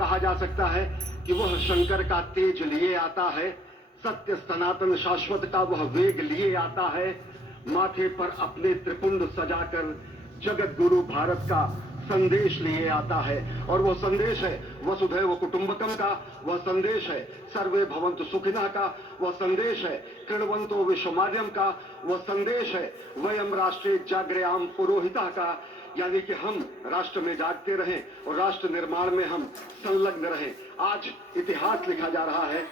कहा जा सकता है कि वह शंकर का तेज लिए आता है, सत्य सनातन शाश्वत का वह वेग लिए आता है, माथे पर अपने त्रिपुंड सजाकर जगत गुरु भारत का संदेश लिए आता है। और वह संदेश है वसुधैव कुटुंबकम का, वह संदेश है सर्वे भवन्तु सुखिनः का, वह संदेश है कृण्वन्तो विश्वमार्यम का, वह संदेश है वयम राष्ट्रे जागृयाम पुरोहितः का, यानी कि हम राष्ट्र में जागते रहें और राष्ट्र निर्माण में हम संलग्न रहें। आज इतिहास लिखा जा रहा है।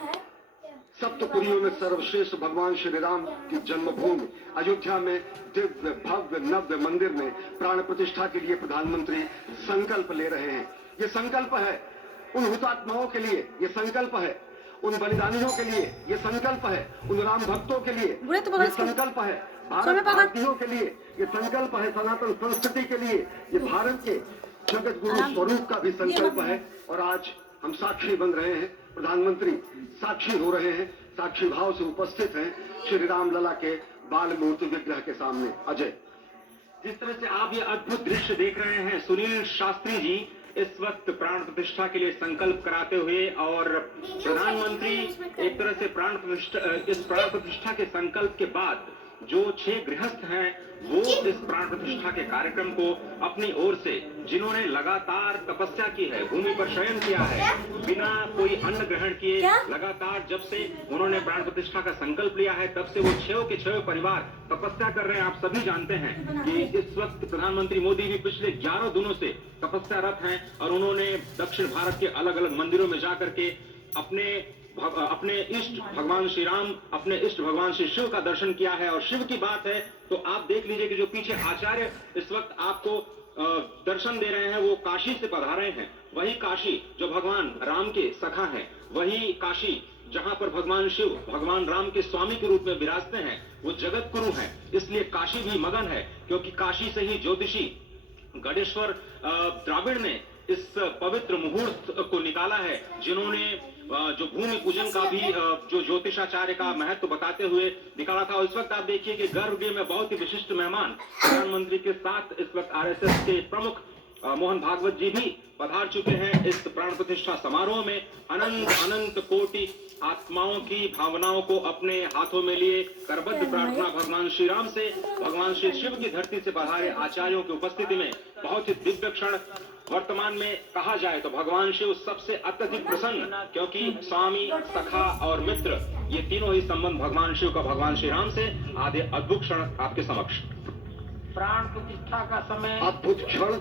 सप्तपुरियों में सर्वश्रेष्ठ भगवान श्री राम की जन्मभूमि अयोध्या में दिव्य भव्य नव्य मंदिर में प्राण प्रतिष्ठा के लिए प्रधानमंत्री संकल्प ले रहे हैं। ये संकल्प है उन हुतात्माओं के लिए, ये संकल्प है उन बलिदानियों के लिए, ये संकल्प है उन राम भक्तों के लिए, ये संकल्प है भारत भारतीयों के लिए, ये संकल्प है सनातन संस्कृति के लिए, ये भारत के जगत गुरु स्वरूप का भी संकल्प है। और आज हम साक्षी बन रहे हैं, प्रधानमंत्री साक्षी हो रहे हैं, साक्षी भाव से उपस्थित हैं श्री राम लला के बाल मूर्ति विग्रह के सामने। अजय, जिस तरह से आप ये अद्भुत दृश्य देख रहे हैं, सुनील शास्त्री जी इस वक्त प्राण प्रतिष्ठा के लिए संकल्प कराते हुए, और प्रधानमंत्री एक तरह से इस प्राण प्रतिष्ठा के संकल्प के बाद जो 6 गृहस्थ हैं वो इस प्राण प्रतिष्ठा के कार्यक्रम को अपनी ओर से, जिन्होंने लगातार तपस्या की है, भूमि पर शयन किया है, बिना कोई अन्न ग्रहण किए, लगातार जब से उन्होंने प्राण प्रतिष्ठा का संकल्प लिया है तब से वो 6 के 6 परिवार तपस्या कर रहे हैं। आप सभी जानते हैं कि इस वक्त प्रधानमंत्री मोदी भी पिछले 11 दिनों से तपस्यारत हैं और उन्होंने दक्षिण भारत के अलग अलग मंदिरों में जाकर के अपने इष्ट भगवान श्री राम, अपने इष्ट भगवान श्री शिव का दर्शन किया है। और शिव की बात है तो आप देख लीजिए कि जो पीछे आचार्य इस वक्त आपको दर्शन दे रहे हैं वो काशी से पधारे हैं। वही काशी जो भगवान राम के सखा हैं, वही काशी जहां पर भगवान शिव भगवान राम के स्वामी के रूप में विराजते हैं, वो जगत गुरु हैं। इसलिए काशी भी मगन है, क्योंकि काशी से ही ज्योतिषी गणेश्वर द्राविड़ ने इस पवित्र मुहूर्त को निकाला है, जिन्होंने जो भूमि पूजन का भी जो ज्योतिषाचार्य का महत्व बताते हुए निकाला था। और इस वक्त आप देखिए कि गर्भगृह में बहुत ही विशिष्ट मेहमान प्रधानमंत्री के साथ इस वक्त आरएसएस के प्रमुख मोहन भागवत जी भी पधार चुके हैं। इस प्राण प्रतिष्ठा समारोह में अनंत अनंत कोटि आत्माओं की भावनाओं को अपने हाथों में लिए करबद्ध प्रार्थना भगवान श्री राम से, भगवान श्री शिव की धरती से पधारे आचार्यों की उपस्थिति में बहुत ही दिव्य क्षण। वर्तमान में कहा जाए तो भगवान शिव सबसे अत्यधिक प्रसन्न, क्योंकि स्वामी, सखा और मित्र ये तीनों ही संबंध भगवान शिव का भगवान श्री राम से। आधे अद्भुत क्षण आपके समक्ष। प्राण प्रतिष्ठा का समय, अद्भुत क्षण,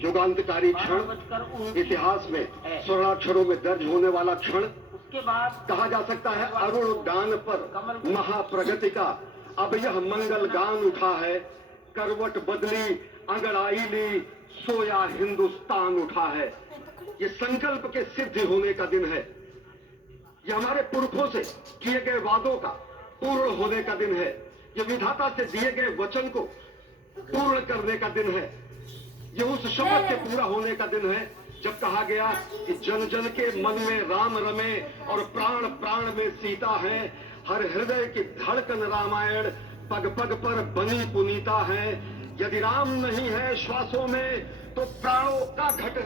युगांतकारी क्षण, इतिहास में स्वर्णाक्षरों में दर्ज होने वाला क्षण। उसके बाद कहा जा सकता है अरुण दान पर महाप्रगति का अब यह मंगल गान उठा है, करवट बदली अंगड़ाई ली सोया हिंदुस्तान उठा है। ये संकल्प के सिद्ध होने का दिन है, ये हमारे पुरखों से किए गए वादों का पूर्ण होने का दिन है, ये विधाता से दिए गए वचन को पूर्ण करने का दिन है, ये उस शपथ के पूरा होने का दिन है जब कहा गया कि जन जन के मन में राम रमे और प्राण प्राण में सीता है, हर हृदय की धड़कन रामायण पग पग पर बनी पुनीता है। यदि राम नहीं है श्वासों में तो प्राणों का घट